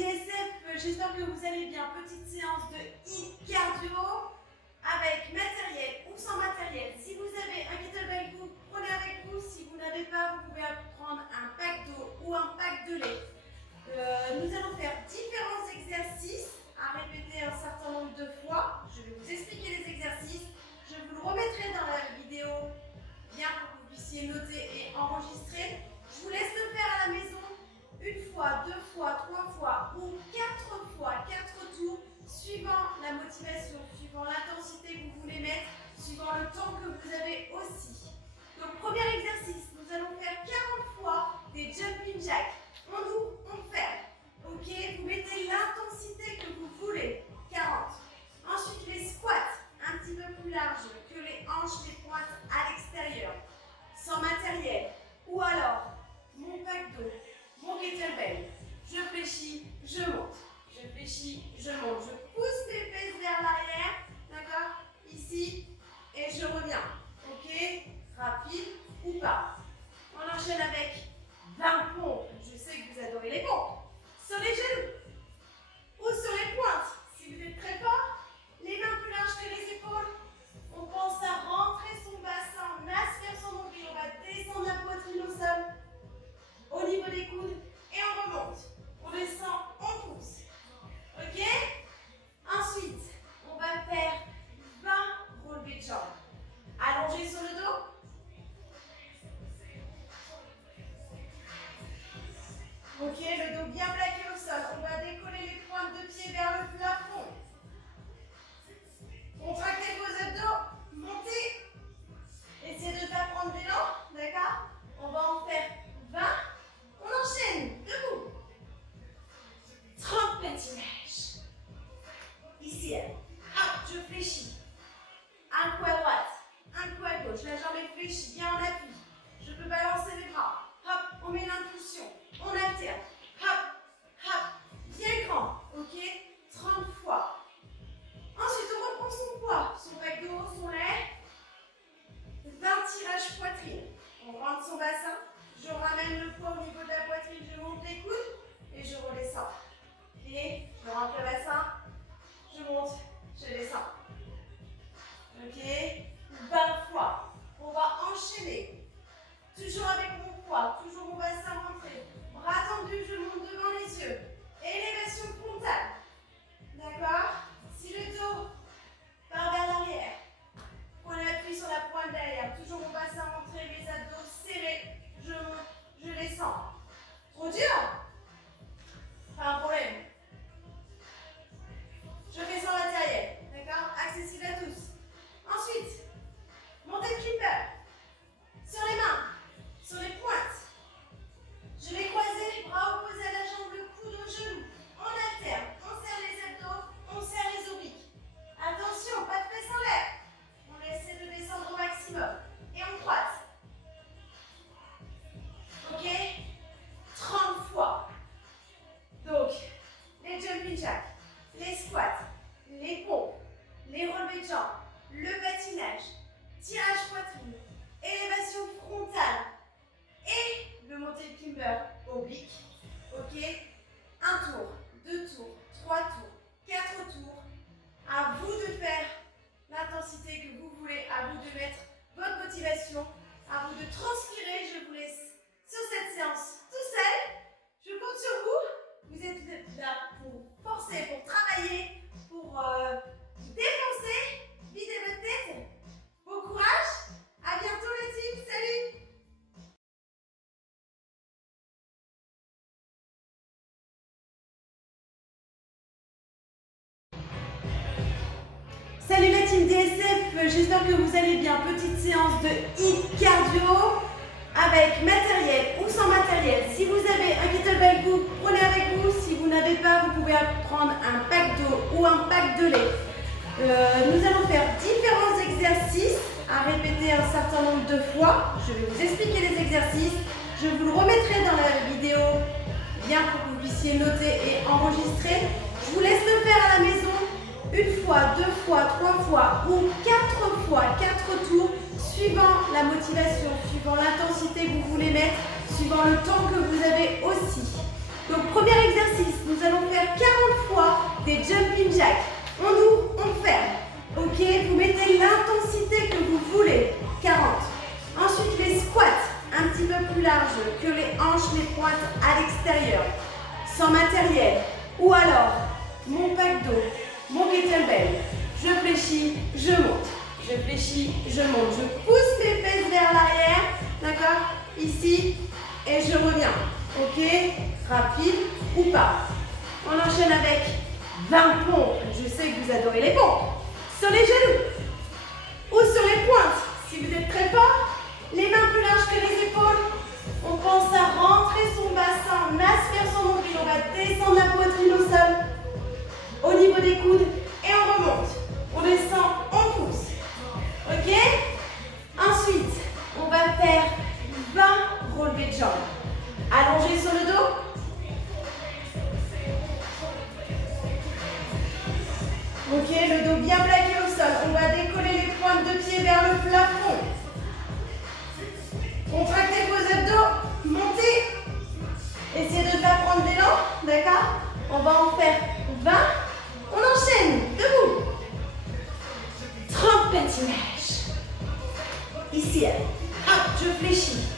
DSF, j'espère que vous allez bien. Petite séance de HIIT cardio avec matériel ou sans matériel. Si vous avez un kettlebell, vous prenez avec vous. Si vous n'avez pas, vous pouvez prendre un pack d'eau ou un pack de lait. Nous allons faire différents exercices à répéter un certain nombre de fois. Je vais vous expliquer les exercices. Je vous le remettrai dans la vidéo, bien pour que vous puissiez noter et enregistrer. Je vous laisse le faire à la maison. Une fois, deux fois, trois fois ou quatre fois, 4 tours, suivant la motivation, suivant l'intensité que vous voulez mettre, suivant le temps que vous avez aussi. Donc, premier exercice, nous allons faire 40 fois des jumping jacks. On ouvre, on ferme. Ok, vous mettez l'intensité que vous voulez. 40. Ensuite, les squats, un petit peu plus larges que les hanches, les pointes à l'extérieur, sans matériel. Ou alors, mon pack d'eau. Mon kettlebell, je fléchis, je monte. Je fléchis, je monte. Je pousse mes fesses vers l'arrière, d'accord? Ici, et je reviens. Ok? Rapide ou pas. On enchaîne avec 20 pompes. Je sais que vous adorez les pompes. Sur les genoux ou sur les pointes. Si vous êtes très fort, les mains plus larges que les épaules. On pense à rentrer son bassin, on aspire son nombril, on va descendre la poitrine au sol. Au niveau des coudes et on remonte. On descend, on pousse. Ok? Ensuite, on va faire 20 relevés de jambes. Allongé sur le dos. Ok, le dos bien plaqué au sol. On va décoller les pointes de pied vers le plafond. Contractez vos abdos. Montez. Essayez de ne pas prendre d'élan. D'accord? On va en faire 20. On enchaîne, debout. 30 patinages. Ici, hop, je fléchis. Un coup à droite, un coup à gauche. La jambe est fléchie, bien en appui. Je peux balancer les bras. Hop, on met l'impulsion. On alterne. Hop, hop, bien grand. Ok, 30 fois. Ensuite, on reprend son poids. Son pack de haut, son lait. 20 tirages poitrine. On rentre son bassin. Je ramène le poids au niveau de la poitrine, je monte les coudes et je redescends. Et je rentre le bassin, je monte, je descends. Ok? 20 fois. On va enchaîner. Toujours avec mon poids, toujours mon bassin rentré. Bras tendus, je monte devant les yeux. Élévation frontale. D'accord? Si le dos part vers l'arrière, prenez appui sur la pointe derrière. Toujours mon bassin rentré, mes abdos serrés. Je monte, je descends. Trop dur? Pas un problème. Je fais sans matériel. D'accord? Accessible à tous. Ensuite, montée de clipper. Sur les mains, sur les pointes. Je vais croiser les bras opposés à la jambe, le coude au genou. On alterne. On serre les abdos, on serre les obliques. Attention, pas de fesses en l'air. On essaie de descendre au maximum. Et on croise. Ok? 30 fois. Donc, les jumping jacks, les squats, les pompes, les relevés de jambes, le patinage, tirage poitrine, élévation frontale et le monté de climber oblique. Ok? Un tour, 2 tours, 3 tours, 4 tours. À vous de faire l'intensité que vous voulez, à vous de mettre votre motivation, à vous de transpirer. Je vous laisse sur cette séance tout seul. Je compte sur vous. Vous êtes là pour forcer, pour travailler, pour dépenser, vider votre tête. Bon courage. À bientôt les teams. Salut. Salut la team DSF, j'espère que vous allez bien. Petite séance de HIIT cardio avec matériel ou sans matériel. Si vous avez un kettlebell, vous prenez avec vous. Si vous n'avez pas, vous pouvez prendre un pack d'eau ou un pack de lait. Nous allons faire différents exercices à répéter un certain nombre de fois. Je vais vous expliquer les exercices. Je vous le remettrai dans la vidéo, bien pour que vous puissiez noter et enregistrer. Je vous laisse le faire à la maison. Une fois, deux fois, trois fois ou 4 fois, 4 tours, suivant la motivation, suivant l'intensité que vous voulez mettre, suivant le temps que vous avez aussi. Donc premier exercice, nous allons faire 40 fois des jumping jacks. On ouvre, on ferme. Ok, vous mettez l'intensité que vous voulez. 40. Ensuite les squats, un petit peu plus larges que les hanches, les pointes à l'extérieur. Sans matériel. Ou alors, mon pack d'eau, mon kettlebell. Je fléchis, je monte. Je fléchis, je monte. Je pousse mes fesses vers l'arrière. D'accord? Ici. Et je reviens. Ok? Rapide ou pas. On enchaîne avec 20 pompes. Je sais que vous adorez les pompes. Sur les genoux. Ou sur les pointes. Si vous êtes très fort, les mains plus larges que les épaules. On pense à rentrer son bassin. On aspire son nombril. On va descendre la poitrine au sol. Au niveau des coudes. Et on remonte. On descend, on pousse. Ok? Ensuite, on va faire 20 relevés de jambes. Allongé sur le dos. Ok, le dos bien plaqué au sol. On va décoller les pointes de pied vers le plafond. Contractez vos abdos. Montez. Essayez de ne pas prendre d'élan. D'accord? On va en faire 20. On enchaîne. Debout. 30 patinages. Ici. Hop, je fléchis.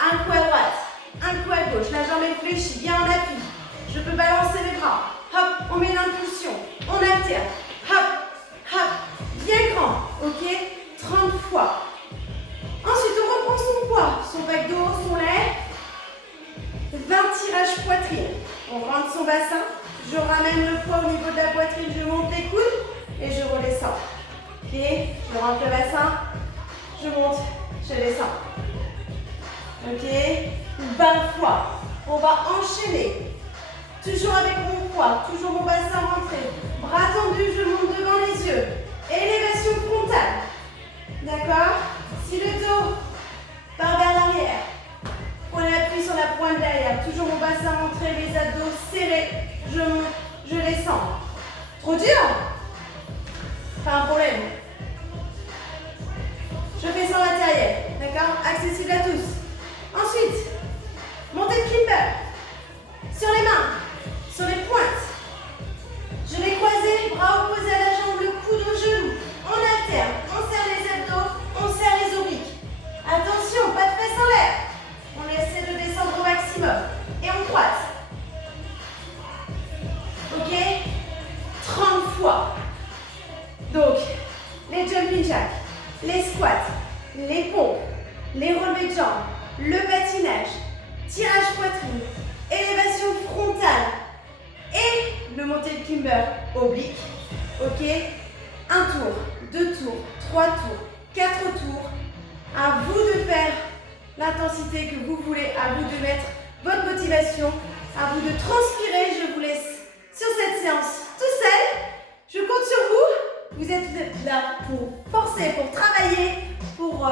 Un coup à droite. Un coup à gauche. La jambe est fléchie. Bien en appui. Je peux balancer les bras. Hop, on met l'impulsion. On alterne. Hop, hop. Bien grand. Ok? 30 fois. Ensuite, on reprend son poids. Son bac d'eau, son lait. 20 tirages poitrine. On rentre son bassin. Je ramène le poids au niveau de la poitrine. Je monte les coudes. Et je redescends. Ok? Je rentre le bassin. Je monte. Je descends. Ok? 20 fois. On va enchaîner. Toujours avec mon poids. Toujours mon bassin rentré. Bras tendus, je monte devant les yeux. Élévation frontale. D'accord? Si le dos part vers l'arrière, on appuie sur la pointe derrière. Toujours mon bassin rentré, les abdos serrés. Je monte, je descends. Trop dur? Pas un problème. Je fais sans matériel. D'accord? Accessible à tous. Ensuite, montée de climber. Sur les mains, sur les pointes. Je vais croiser, bras opposés à la jambe, le coude au genou. On alterne, on serre les abdos, on serre les obliques. Attention, pas de fesses en l'air. On essaie de descendre au maximum. Et on croise. Ok? 30 fois. Donc, les jumping jacks, les squats, les pompes, les relevés de jambes, le patinage, tirage poitrine, élévation frontale et le monté de climber oblique. Ok? Un tour, 2 tours, 3 tours, 4 tours. À vous de faire l'intensité que vous voulez, à vous de mettre votre motivation, à vous de transpirer. Je vous laisse sur cette séance tout seul. Je compte sur vous. Vous êtes là pour forcer, pour travailler, pour